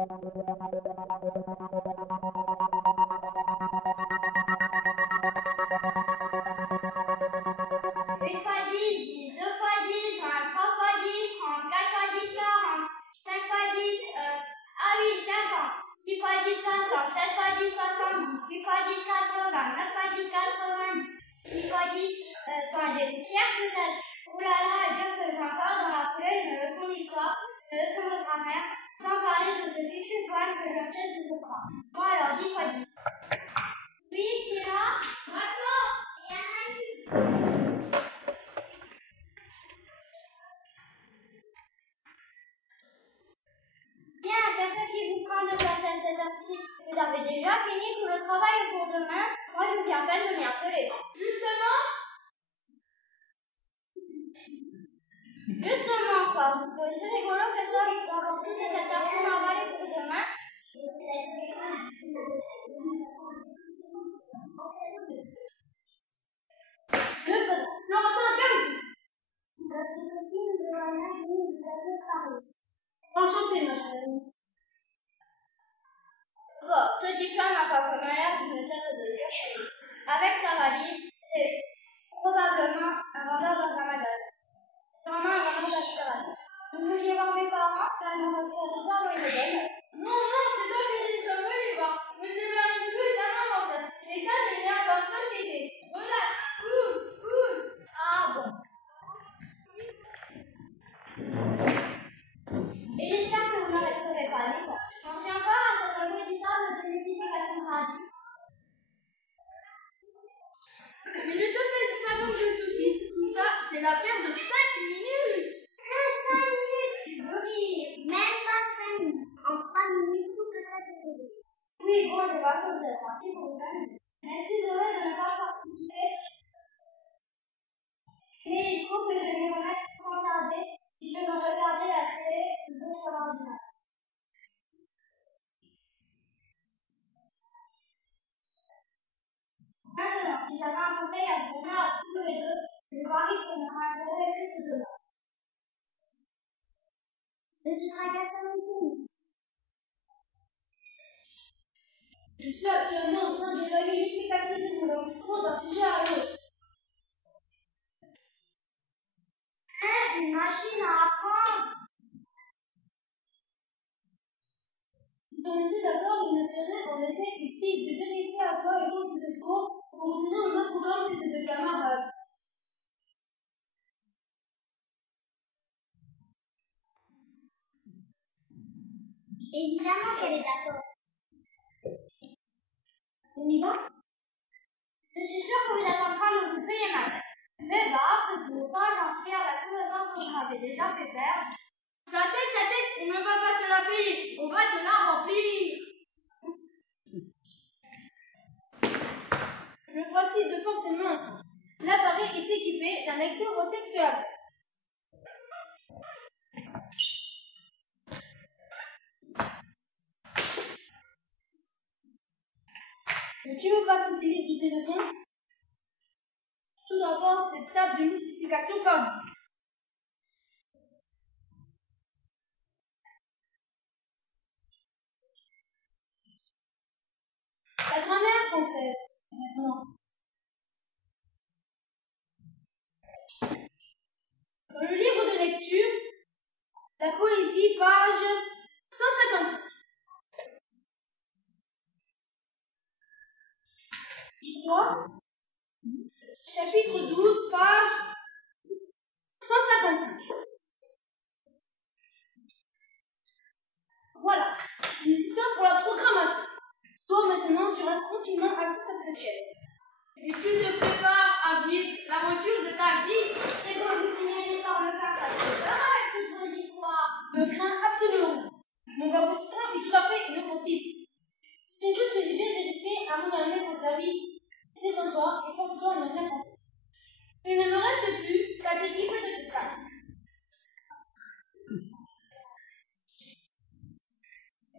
Une fois 10, 10, 2 fois 10, 20, 3 fois 10, 30, 4 fois 10, 40, 5 fois 10, ah oui, 50, 6 fois 10, 60, 7 fois 10, 70, 8 fois 10, 80, 9 fois 10, 90, 10 fois 10, soit des poussières peut-être. Ouh là là, et bien que j'ai encore dans la feuille une leçon d'histoire, une leçon de grammaire, sans parler de ce fichu poème que je sais que je crois. Bon alors, 10 fois 10. Oui, qui est là? Maxence et Anaïs. Bien, quelqu'un qui vous prend de place à cette heure-ci. Vous avez déjà fini tout le travail pour demain? Moi, je viens à peine de m'y atteler. Justement, quoi. Vous trouvez c'est rigolo que ça avoir toutes les interventions normales pour demain? Enchantée, ma chérie. Bon, ce diplôme n'a pas vraiment l'air d'une tête de surprise. Avec sa valise, c'est probablement un vendeur dans un magasin. C'est vraiment un vendeur d'assurance. Vous vouliez voir mes parents? Là, ils m'ont retrouvé dans une bonne. Non, c'est toi qui dis ça me les voir. Mais c'est bien un truc, non, les cas génèrent leur société. Voilà, cool. Ah bon. Et j'espère que vous n'en resterez pas longtemps. J'en suis encore à cette redoutable de multiplication de radis. Mais ne te fais pas donc de soucis. Tout ça, c'est l'affaire de 5 minutes. 5 minutes, tu veux dire? Même pas 5 minutes. En 3 minutes, tout peut être réglé. Oui, bon, je vois que vous êtes parti pour 20 minutes. Excusez-moi de ne pas participer. Mais il faut que je m'y remette sans tarder. Si je veux regarder la télé, je dois sur l'ordinateur. Maintenant, si j'avais un conseil à vous donner à tous les deux, je parie qu'on aura intérêt plus que demain. Ne te tracasse pas beaucoup. Je suis actuellement en train d'évaluer l'efficacité de mon instrument d'un sujet à l'autre. Une machine à apprendre. Si on était d'accord, il ne serait en effet utile de vérifier à quoi et donc de cours pour donner un autre programme que de camarades. Évidemment qu'elle est d'accord. On y va? Je suis sûre que vous êtes en train de vous payer ma tête. Mais bah, que vous pas, j'en suis à la couverture que je m'avais déjà fait faire. Ta tête, on ne va pas se la payer, on va te la remplir. Le principe de fonctionnement est simple. L'appareil est équipé d'un lecteur au texte laser. Tu veux passer tes livres de leçons? Tout d'abord, cette table de multiplication par 10. La grammaire française, maintenant. Dans le livre de lecture, la poésie, page 155. Histoire, chapitre 12, page 155. Voilà, nous y sommes pour la programmation. Toi, maintenant, tu restes tranquillement assis sur cette chaise. Et tu te prépares à vivre l'aventure de ta vie. C'est que vous finirez par me faire passer peur avec toutes vos histoires. Ne crains absolument rien. Mon gaboussement est tout à fait inoffensif. C'est une chose que j'ai bien vérifiée avant de me mettre en service. Détends-toi et force-toi à ne rien penser. Il ne me reste plus qu'à t'équiper de cette classe.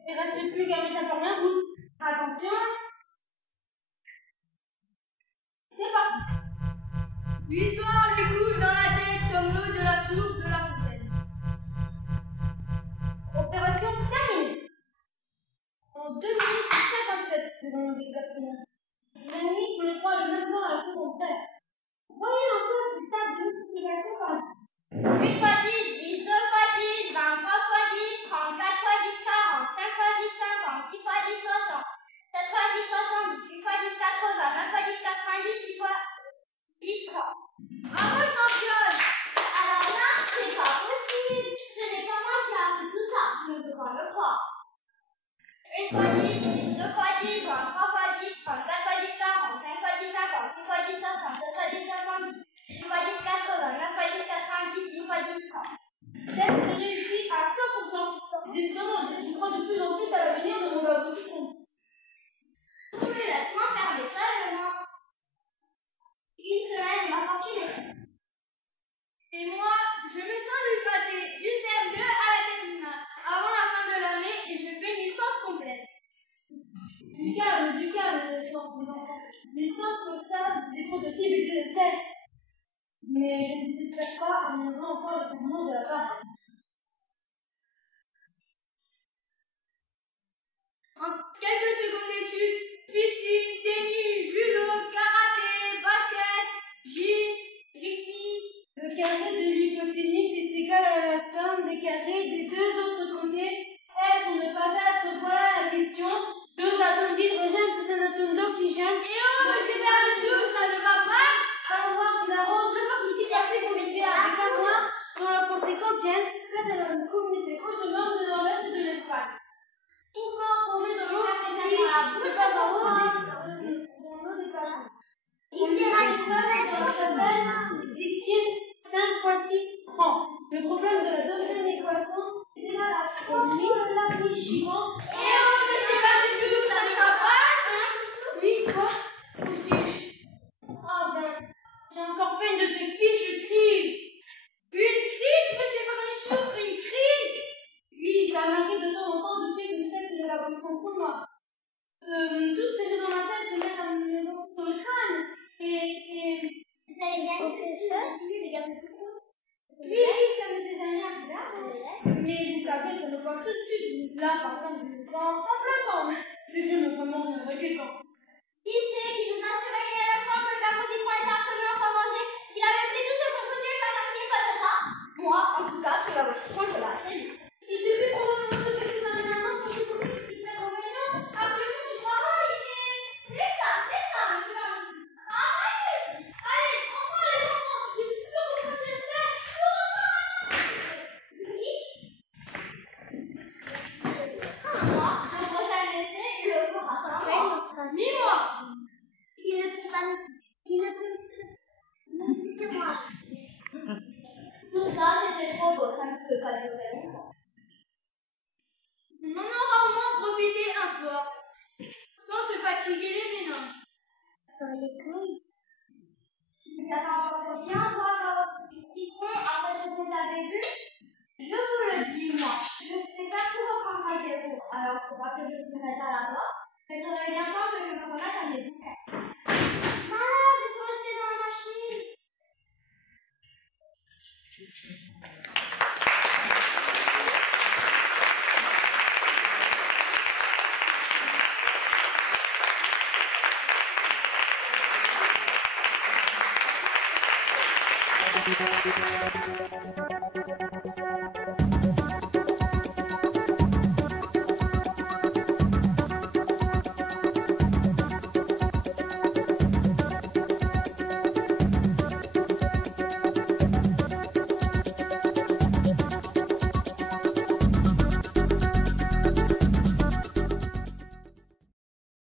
Il ne reste plus qu'à mettre la forme en route. Attention. C'est parti. L'histoire lui coule dans la tête comme l'eau de la source de la fontaine. Opération terminée. secondes exactement. La nuit, tous les trois, le même temps à la seconde près. Voyez un peu cette table de multiplication par 10. 8 fois 10, 10, 2 fois 10, 23 fois 10, 34 fois 10, 40, 5 fois 10, 50, 6 fois 10, 60, 7 fois 10, 70, 8 fois 10, 80, 9 fois 10, 90, 10 fois 10, 100. Bravo, championne! Alors là, c'est pas possible. Ce n'est pas moi qui a appris tout ça. Je ne peux pas me croire. 1 fois 10, 10, 2 fois 10, 23 fois 10, 34 fois 10, 40, 5 fois 10, 50, 6 fois 10, 60, 7 fois 10, 70, 8 fois 10, 80, 9 fois 10, 90, 10 fois 10, 100. Peut-être que j'ai réussi à 100%. Décidément, je crois de plus en plus à l'avenir de mon gars aussi. Oui, laisse-moi faire mes stages, Une semaine, ma fortune est faite. Et moi, je me sens de passer du CM2 à la terminale avant la fin de l'année et je fais une licence complète. Du calme, les enfants. Les centres stables, des prototypes et des essais. Mais je ne désespère pas en ayant encore le mouvement de la part. En quelques secondes d'études, piscine, tennis, judo, karaté, basket, gym, rugby. Le carré de l'hypoténuse est égal à la somme des carrés des deux autres côtés. Être ou ne pas être, voilà la question. Deux atomes d'hydrogène plus un atome d'oxygène. Et oh, monsieur Bernessou, ça ne va pas? Allons voir si la rose ne participe à ces comités avec un point dont la conséquence tienne faite à une communauté autonome de nord-est de l'Espagne. Tout corps plongé dans l'eau suffit de pas en haut dans l'eau déplacée. On lui raconte dans la chapelle Sixtine 5 x 6, 30. Le problème de la deuxième équation est égal à 3 la nuit suivante. Et oh, monsieur Bernessou, ça ne va pas? Oui, quoi? Où suis-je? Ah ben, j'ai encore fait une de ces fiches crises. Une crise, monsieur Bernessou, une crise? Oui, ça m'arrive de temps en temps depuis que je fais de la compréhension, moi. Tout ce que j'ai dans ma tête, c'est mettre un danse sur le crâne. Et... Vous avez bien fait ça? Regardez ce coup. Oui, ça ne s'est jamais arrivé avant. Mais vous savez, ça me voit tout de suite. Là, par exemple, je me sens en plein temps. C'est vraiment inquiétant. Qui c'est qui nous a surveillé à l'instant que le composition était absolument sans danger, qu'il avait pris tout ce qu'on pouvait faire un film, etc. Moi, en tout cas, sur la voiture, je l'ai assez vu. Il suffit probablement de quelques aménagements pour que vous puissiez plus d'inconvénients. Actuellement, je travaille et... C'est ça, monsieur Bernessou. Allez, prends-moi les enfants. Je suis sûre que le prochain essai, Moi, mon prochain essai, le fera sans moi. Ni moi. Qui ne peut pas c'est moi. Tout ça, c'était trop beau, ça ne peut pas durer longtemps. On en aura au moins profité un soir, sans se fatiguer les méninges. Ça fait encore bien voir citron après ce que vous avez vu. Je vous le dis, moi, je ne sais pas tout reprendre à zéro. Alors, il faudra que je me mette à la porte. Mais il serait bien temps que je me remette à mes bouquins. Malade, ils sont restés dans la machine.